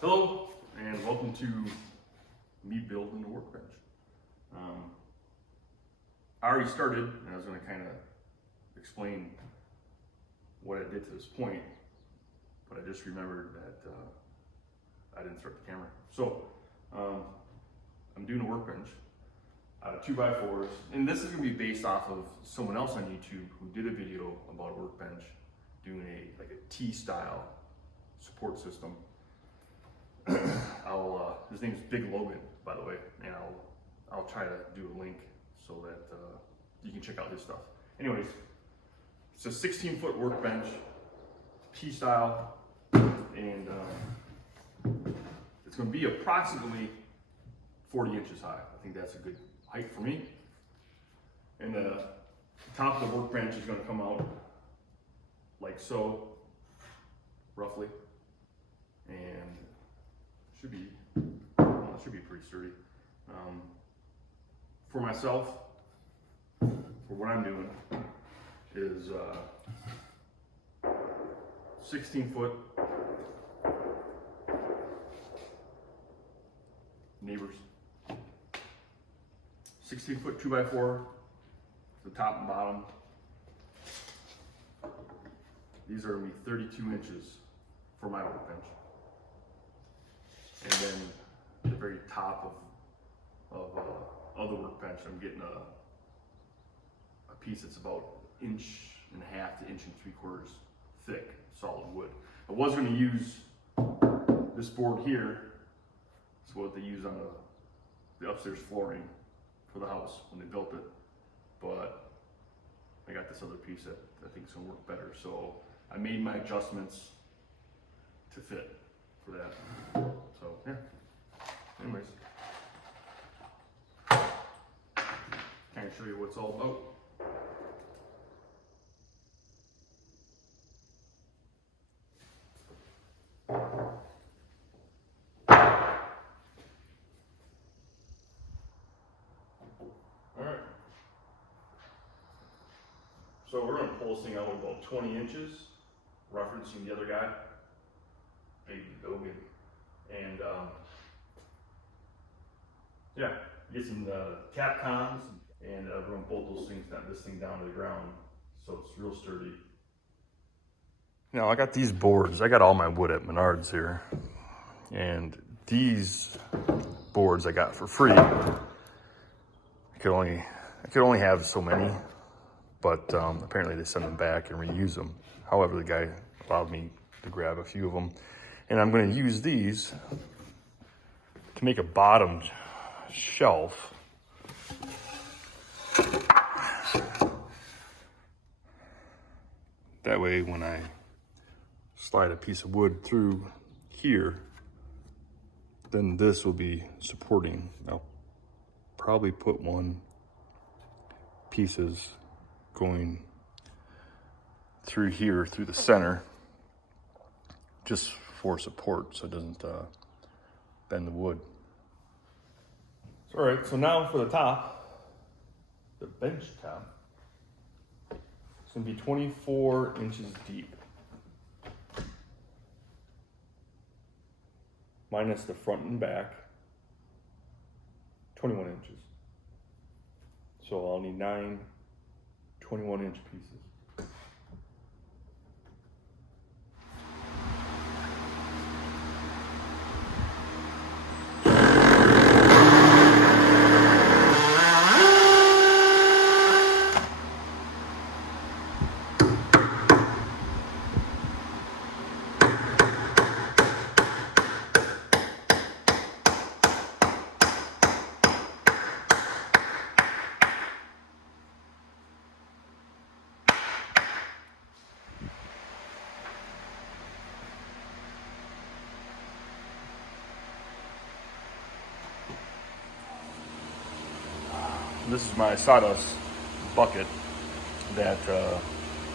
Hello, and welcome to me building the workbench. I already started, and I was going to kind of explain what I did to this point, but I just remembered that I didn't start the camera. So, I'm doing a workbench out of 2x4s, and this is going to be based off of someone else on YouTube who did a video about a workbench doing a T-style support system. His name's Big Logan, by the way, and I'll try to do a link so that you can check out his stuff. Anyways, it's a 16-foot workbench, T-style, and it's going to be approximately 40 inches high. I think that's a good height for me. And the top of the workbench is going to come out like so, roughly, and should be pretty sturdy. For myself, for what I'm doing is 16 foot neighbors, 16 foot 2x4, the top and bottom. These are going to be 32 inches for my workbench. And then the very top of the workbench, I'm getting a piece that's about 1.5 inches to 1 3/4 inches thick, solid wood. I was going to use this board here. It's what they use on the upstairs flooring for the house when they built it, but I got this other piece that I think is going to work better. So I made my adjustments to fit for that. So yeah, anyways, kind of show you what it's all about. All right, so we're going to pull this thing out with about 20 inches, referencing the other guy, Big Logan. And yeah, get some cap cons, and we're gonna bolt this thing down to the ground so it's real sturdy. Now I got these boards. I got all my wood at Menards here, and these boards I got for free. I could only have so many, but apparently they send them back and reuse them. However, the guy allowed me to grab a few of them. And I'm going to use these to make a bottom shelf. That way, when I slide a piece of wood through here, then this will be supporting. I'll probably put one pieces going through here, through the center, just for support so it doesn't bend the wood. All right, so now for the top, the bench top, it's gonna be 24 inches deep, minus the front and back, 21 inches. So I'll need 9 21-inch pieces. This is my sawdust bucket that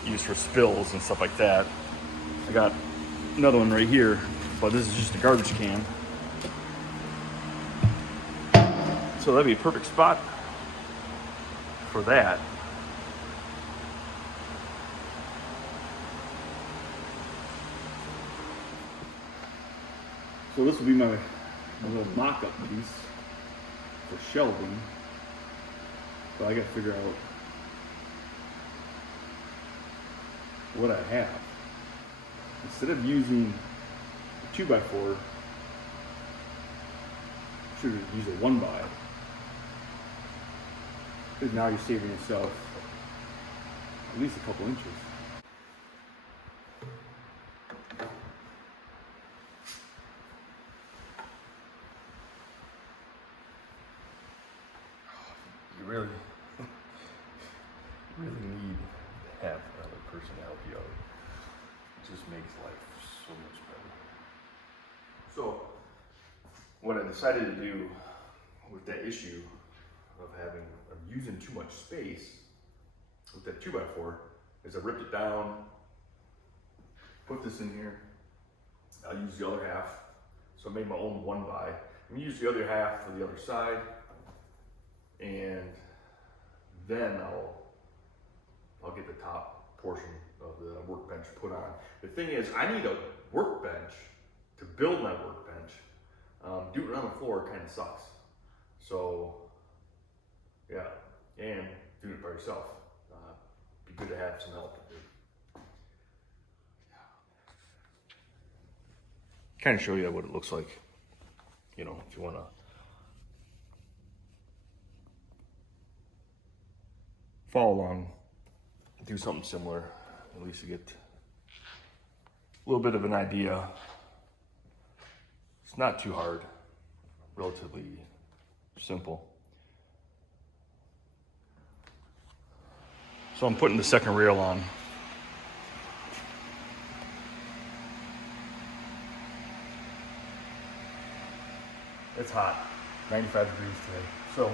used for spills and stuff like that. I got another one right here, but this is just a garbage can. So that'd be a perfect spot for that. So this will be my little mock-up piece for shelving. So I got to figure out what I have. Instead of using a 2x4, I should use a 1x. Because now you're saving yourself at least a couple inches. You really need to have another person to help you out. It just makes life so much better. So, what I decided to do with that issue of using too much space with that 2x4 is I ripped it down, put this in here. I'll use the other half. So I made my own 1x. I'm gonna use the other half for the other side, and then I'll get the top portion of the workbench put on. The thing is, I need a workbench to build my workbench. Doing it on the floor kind of sucks. So, yeah, and doing it by yourself. Be good to have some help. Kind of show you what it looks like, you know, if you want to follow along, do something similar. At least you get a little bit of an idea. It's not too hard, relatively simple. So I'm putting the second rail on. It's hot, 95 degrees today. So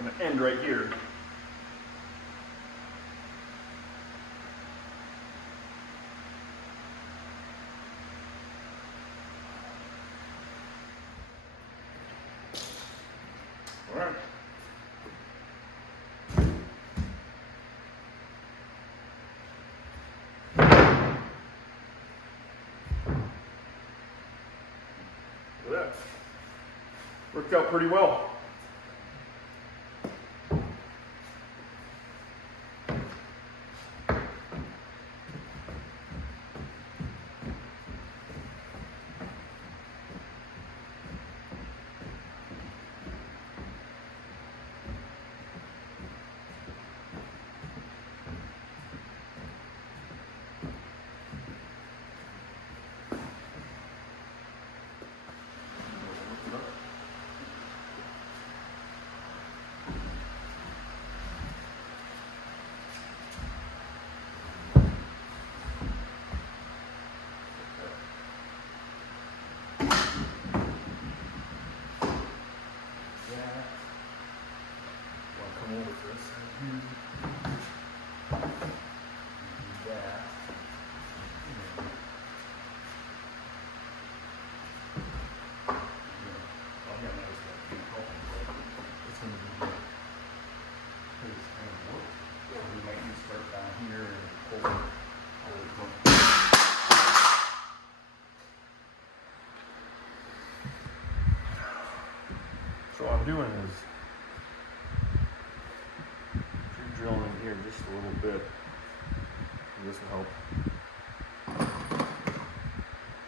I'm gonna end right here. All right. Look at that. Worked out pretty well. So what I'm doing is drilling in here just a little bit. And this will help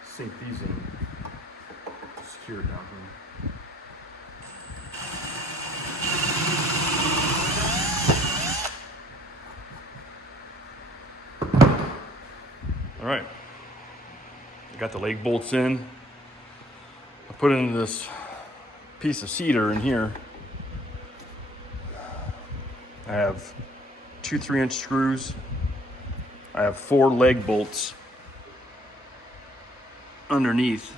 sink these in, secure it down here. got the leg bolts in. I put in this piece of cedar in here. I have two 3-inch screws. I have 4 leg bolts underneath.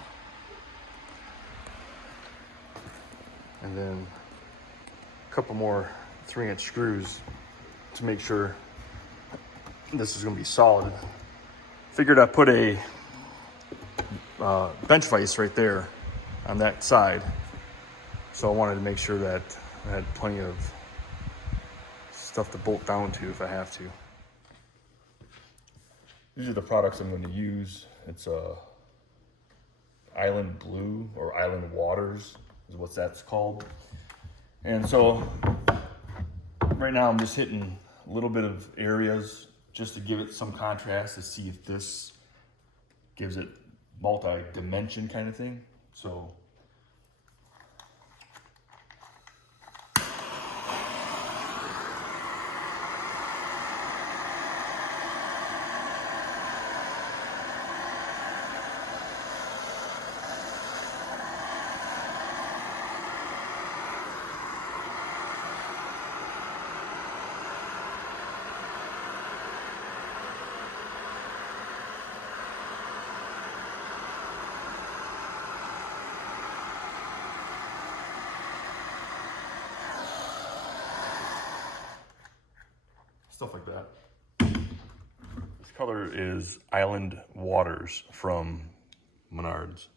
And then a couple more 3-inch screws to make sure this is going to be solid. Figured I'd put a bench vise right there on that side. So I wanted to make sure that I had plenty of stuff to bolt down to if I have to. These are the products I'm going to use. It's Island Blue or Island Waters is what that's called. And so right now I'm just hitting a little bit of areas just to give it some contrast to see if this gives it multi-dimension kind of thing. So stuff like that. This color is Island Waters from Menards.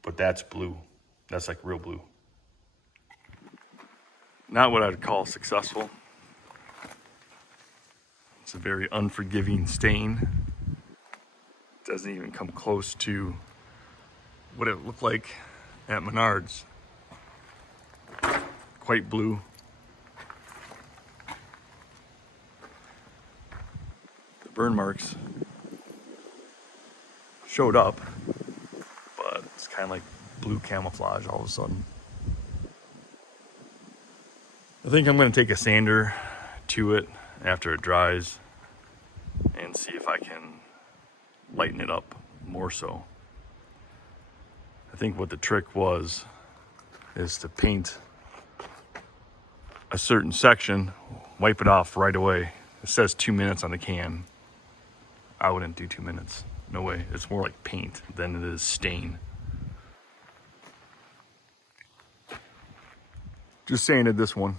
But that's blue. That's like real blue. Not what I'd call successful. It's a very unforgiving stain. Doesn't even come close to what it looked like at Menards. Quite blue. The burn marks showed up, but it's kind of like blue camouflage all of a sudden. I think I'm going to take a sander to it after it dries and see if I can lighten it up more so. I think what the trick is to paint a certain section, wipe it off right away. It says 2 minutes on the can. I wouldn't do 2 minutes. No way. It's more like paint than it is stain. Just sanded this one.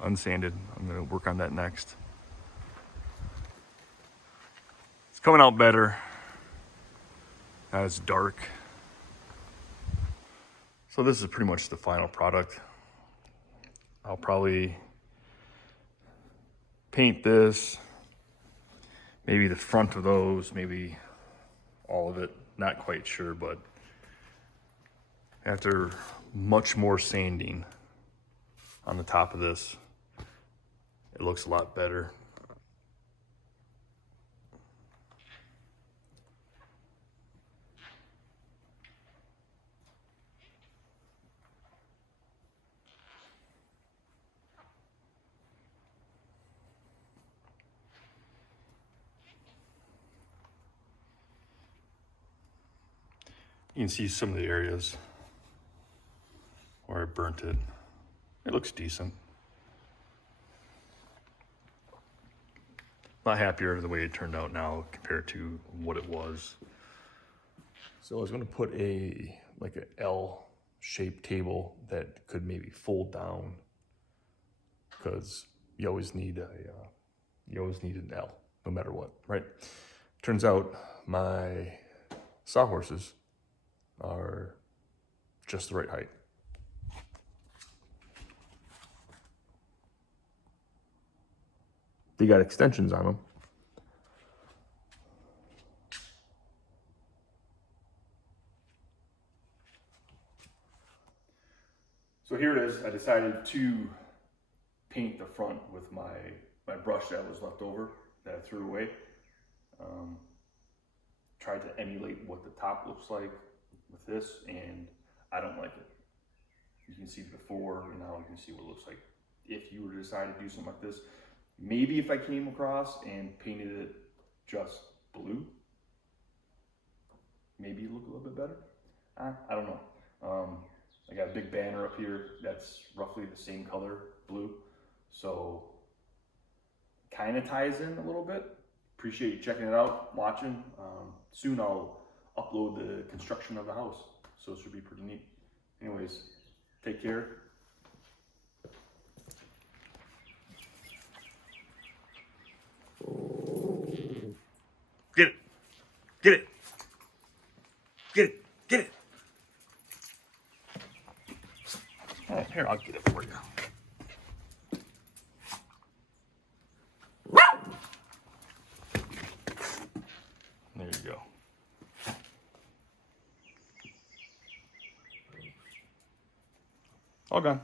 Unsanded. I'm going to work on that next. It's coming out better. Not as dark. So this is pretty much the final product. I'll probably paint this, maybe the front of those, maybe all of it. Not quite sure, but after much more sanding on the top of this, it looks a lot better. You can see some of the areas where I burnt it. It looks decent. Not happier the way it turned out now compared to what it was. So I was going to put like an L-shaped table that could maybe fold down, because you always need an L no matter what, right? Turns out my sawhorses are just the right height. They got extensions on them. So here it is. I decided to paint the front with my brush that was left over that I threw away. Tried to emulate what the top looks like with this, and I don't like it. You can see before, and now you can see what it looks like. If you were to decide to do something like this, Maybe if I came across and painted it just blue, maybe it'd look a little bit better. I don't know. I got a big banner up here that's roughly the same color, blue. So kind of ties in a little bit. Appreciate you checking it out, watching. Soon I'll upload the construction of the house, so it should be pretty neat. Anyways, take care. Get it. Get it. Get it. Get it. All right, here, I'll get it for you. There you go. All gone.